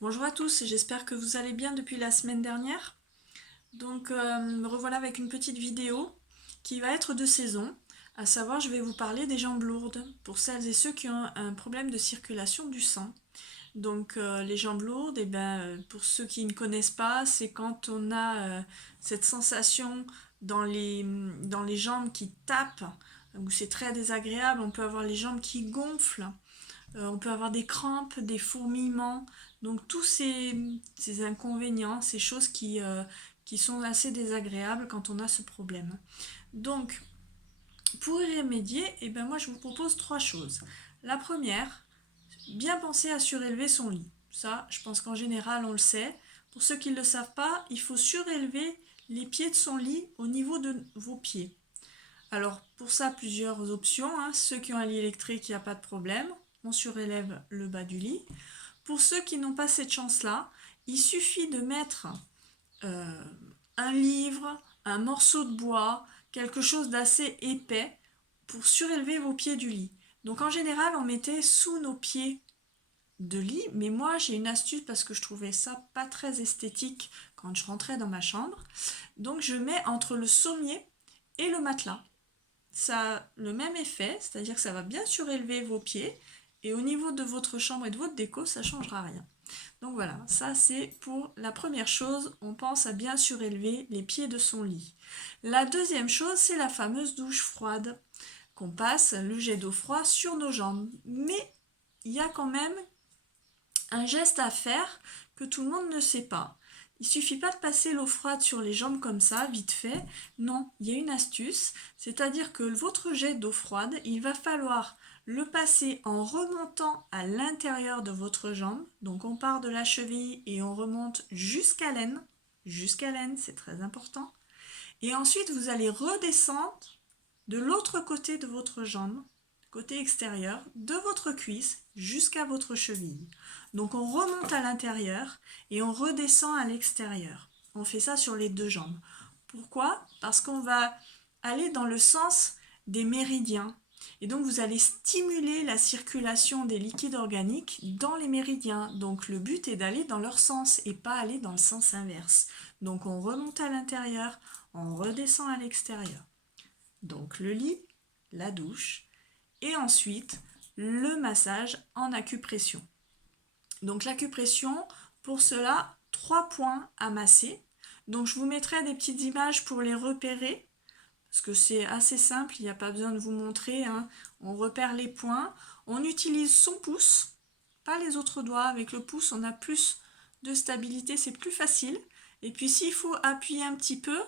Bonjour à tous, j'espère que vous allez bien depuis la semaine dernière. Donc me revoilà avec une petite vidéo qui va être de saison, à savoir je vais vous parler des jambes lourdes pour celles et ceux qui ont un problème de circulation du sang. Donc les jambes lourdes, pour ceux qui ne connaissent pas, c'est quand on a cette sensation dans les jambes qui tapent, où c'est très désagréable, on peut avoir les jambes qui gonflent. On peut avoir des crampes, des fourmillements, donc tous ces inconvénients, ces choses qui sont assez désagréables quand on a ce problème. Donc, pour y remédier, moi je vous propose trois choses. La première, bien penser à surélever son lit. Ça, je pense qu'en général, on le sait. Pour ceux qui ne le savent pas, il faut surélever les pieds de son lit au niveau de vos pieds. Alors, pour ça, plusieurs options, hein. Ceux qui ont un lit électrique, il n'y a pas de problème. On surélève le bas du lit. Pour ceux qui n'ont pas cette chance-là, il suffit de mettre euh, un livre, un morceau de bois, quelque chose d'assez épais pour surélever vos pieds du lit. Donc en général, on mettait sous nos pieds de lit, mais moi j'ai une astuce parce que je trouvais ça pas très esthétique quand je rentrais dans ma chambre. Donc je mets entre le sommier et le matelas. Ça a le même effet, c'est-à-dire que ça va bien surélever vos pieds et au niveau de votre chambre et de votre déco, ça ne changera rien. Donc voilà, ça c'est pour la première chose, on pense à bien surélever les pieds de son lit. La deuxième chose, c'est la fameuse douche froide, qu'on passe le jet d'eau froid sur nos jambes. Mais il y a quand même un geste à faire que tout le monde ne sait pas. Il suffit pas de passer l'eau froide sur les jambes comme ça, vite fait. Non, il y a une astuce, c'est-à-dire que votre jet d'eau froide, il va falloir le passer en remontant à l'intérieur de votre jambe. Donc on part de la cheville et on remonte jusqu'à l'aine. Jusqu'à l'aine, c'est très important. Et ensuite, vous allez redescendre de l'autre côté de votre jambe, côté extérieur, de votre cuisse jusqu'à votre cheville. Donc on remonte à l'intérieur et on redescend à l'extérieur. On fait ça sur les deux jambes. Pourquoi? Parce qu'on va aller dans le sens des méridiens. Et donc vous allez stimuler la circulation des liquides organiques dans les méridiens. Donc le but est d'aller dans leur sens et pas aller dans le sens inverse. Donc on remonte à l'intérieur, on redescend à l'extérieur. Donc le lit, la douche et ensuite le massage en acupression. Donc l'acupression, pour cela, 3 points à masser. Donc je vous mettrai des petites images pour les repérer, parce que c'est assez simple, il n'y a pas besoin de vous montrer, hein. On repère les points, on utilise son pouce, pas les autres doigts, avec le pouce on a plus de stabilité, c'est plus facile. Et puis s'il faut appuyer un petit peu,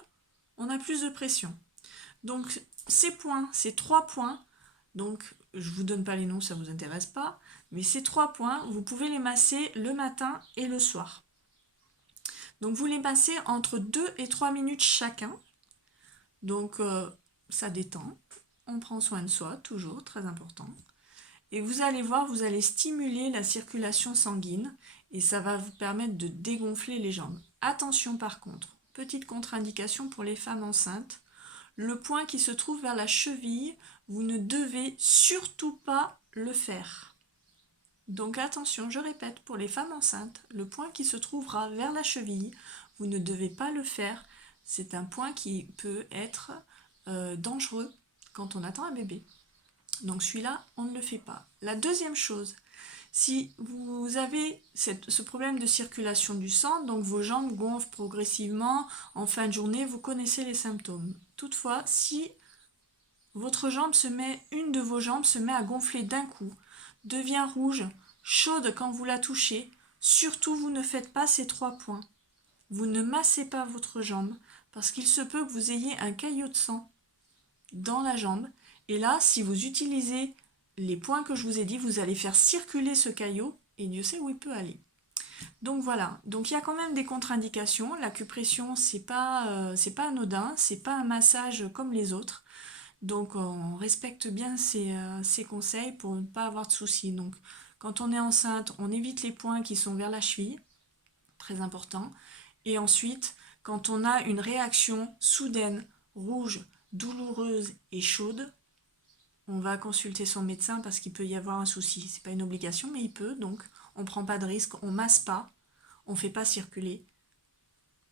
on a plus de pression. Donc ces points, ces 3 points, donc je ne vous donne pas les noms, ça ne vous intéresse pas, mais ces 3 points, vous pouvez les masser le matin et le soir. Donc vous les massez entre 2 et 3 minutes chacun. Donc ça détend, on prend soin de soi, toujours, très important. Et vous allez voir, vous allez stimuler la circulation sanguine et ça va vous permettre de dégonfler les jambes. Attention par contre, petite contre-indication pour les femmes enceintes, le point qui se trouve vers la cheville, vous ne devez surtout pas le faire. Donc attention, je répète, pour les femmes enceintes, le point qui se trouvera vers la cheville, vous ne devez pas le faire. C'est un point qui peut être dangereux quand on attend un bébé. Donc celui-là, on ne le fait pas. La deuxième chose, si vous avez ce problème de circulation du sang, donc vos jambes gonflent progressivement, en fin de journée, vous connaissez les symptômes. Toutefois, si une de vos jambes se met à gonfler d'un coup, devient rouge, chaude quand vous la touchez, surtout vous ne faites pas ces 3 points. Vous ne massez pas votre jambe parce qu'il se peut que vous ayez un caillot de sang dans la jambe. Et là, si vous utilisez les points que je vous ai dit, vous allez faire circuler ce caillot et Dieu sait où il peut aller. Donc voilà, donc il y a quand même des contre-indications. L'acupression, c'est pas anodin, c'est pas un massage comme les autres. Donc on respecte bien ces conseils pour ne pas avoir de soucis. Donc quand on est enceinte, on évite les points qui sont vers la cheville, très important. Et ensuite, quand on a une réaction soudaine, rouge, douloureuse et chaude, on va consulter son médecin parce qu'il peut y avoir un souci. C'est pas une obligation, mais il peut, donc on ne prend pas de risque, on masse pas. on ne fait pas circuler,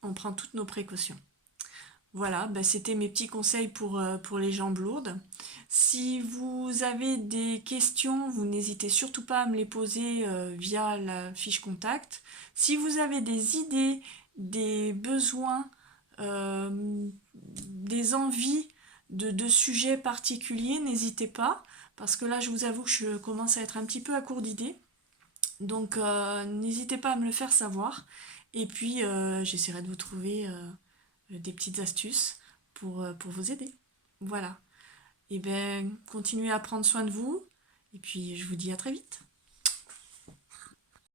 on prend toutes nos précautions. Voilà, c'était mes petits conseils pour les jambes lourdes. Si vous avez des questions, vous n'hésitez surtout pas à me les poser via la fiche contact. Si vous avez des idées, des besoins, des envies de sujets particuliers, n'hésitez pas, parce que là, je vous avoue que je commence à être un petit peu à court d'idées. Donc, n'hésitez pas à me le faire savoir. Et puis, j'essaierai de vous trouver des petites astuces pour vous aider. Voilà. Et bien, continuez à prendre soin de vous. Et puis, je vous dis à très vite.